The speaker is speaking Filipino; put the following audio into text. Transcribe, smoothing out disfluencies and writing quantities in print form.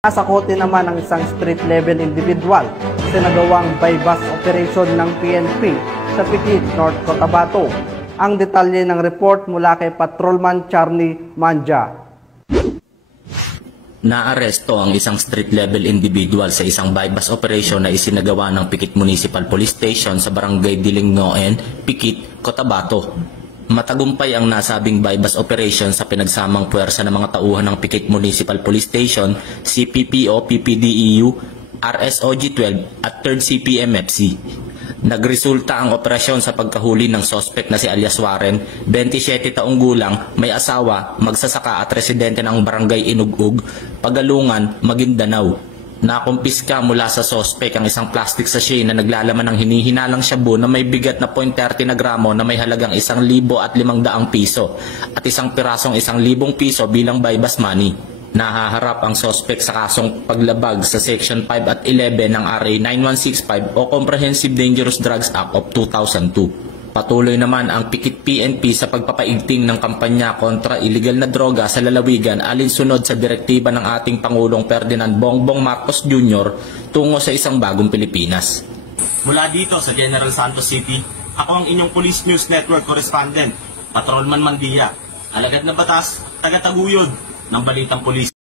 Nasa kote naman ang isang street-level individual sinagawang bypass operation ng PNP sa Pikit, North Cotabato. Ang detalye ng report mula kay Patrolman Charlie Manja. Naaresto ang isang street-level individual sa isang bypass operation na isinagawa ng Pikit Municipal Police Station sa Barangay Dilingnoen, Pikit, Cotabato. Matagumpay ang nasabing bypass operation sa pinagsamang puwersa ng mga tauhan ng Pikit Municipal Police Station, CPPO, PPDEU, RSOG-12 at 3rd CPMFC. Nagresulta ang operasyon sa pagkahuli ng sospek na si alias Warren, 27 taong gulang, may asawa, magsasaka at residente ng Barangay Inugug, Pagalungan, Maguindanao. Nakumpiska mula sa sospek ang isang plastic sachet na naglalaman ng hinihinalang shabu na may bigat na 0.30 na gramo na may halagang 1,500 piso at isang pirasong 1,000 piso bilang bypass money. Nahaharap ang sospek sa kasong paglabag sa Section 5 at 11 ng RA 9165 o Comprehensive Dangerous Drugs Act of 2002. Patuloy naman ang Pikit PNP sa pagpapaigting ng kampanya kontra illegal na droga sa lalawigan alinsunod sa direktiba ng ating Pangulong Ferdinand Bongbong Marcos Jr. tungo sa isang bagong Pilipinas. Mula dito sa General Santos City, ako ang inyong Police News Network correspondent, Patrolman Mandia, alagad na batas, taga-taguyod ng Balitang Pulis.